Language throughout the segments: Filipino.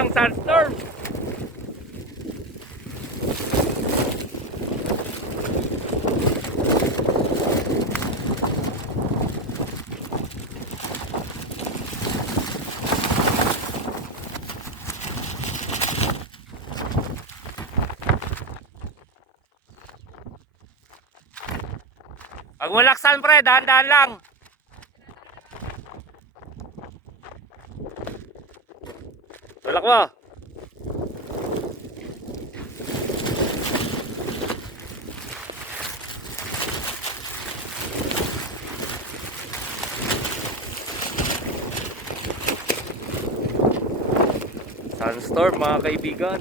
ang sandstorm. Pag mulaksan pre, dahan-dahan lang. Tulak mo. Sandstorm mga kaibigan.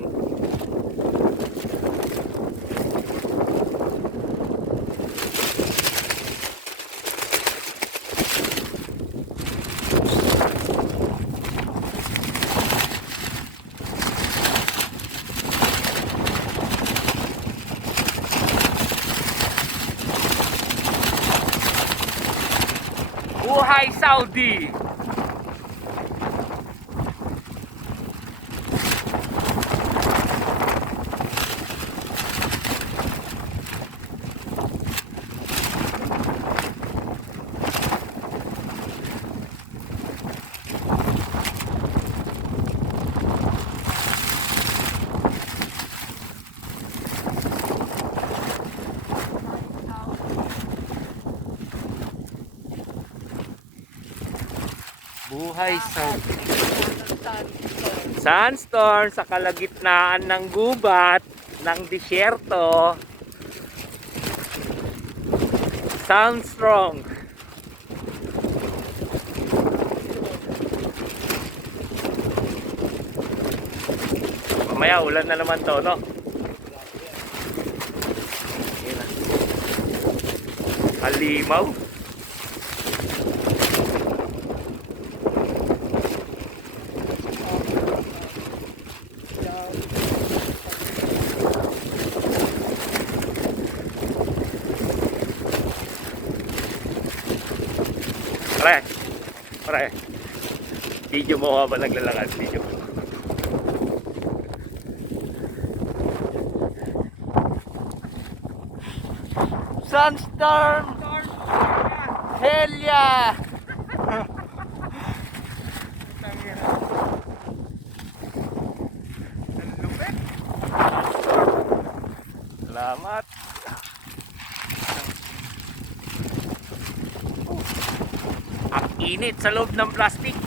Buhay Saudi! Buhay Saudi. Sandstorm sa kalagitnaan ng gubat ng disyerto. Sandstorm. Mamaya ulan na naman to, no? Halimaw. Pare, video mo ba naglalakad? Video mo. Sandstorm! Hell yeah! Salamat! Ang init sa loob ng plastic.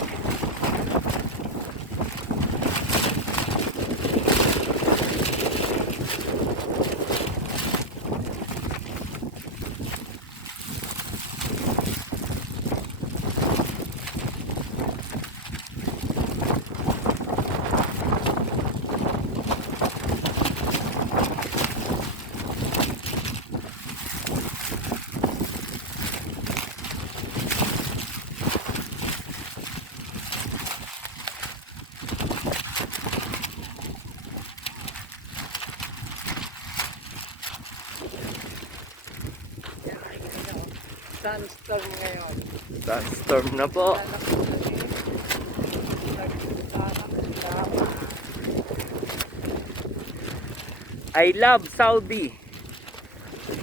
Sandstorm ngayon. Sandstorm na po. I love Saudi.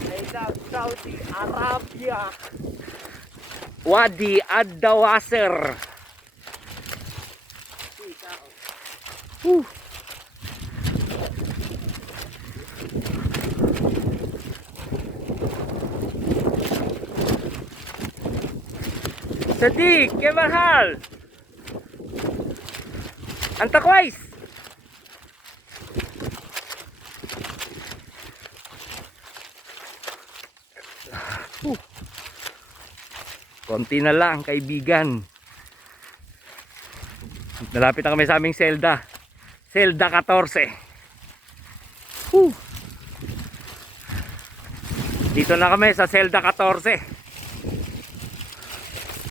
I love Saudi Arabia. Wadi Ad-Dawaser. Sadiq, ya mahal. Anta kwais. Konti na lang kaibigan. Nalapit na kami sa aming selda. Selda 14. Dito na kami sa selda 14.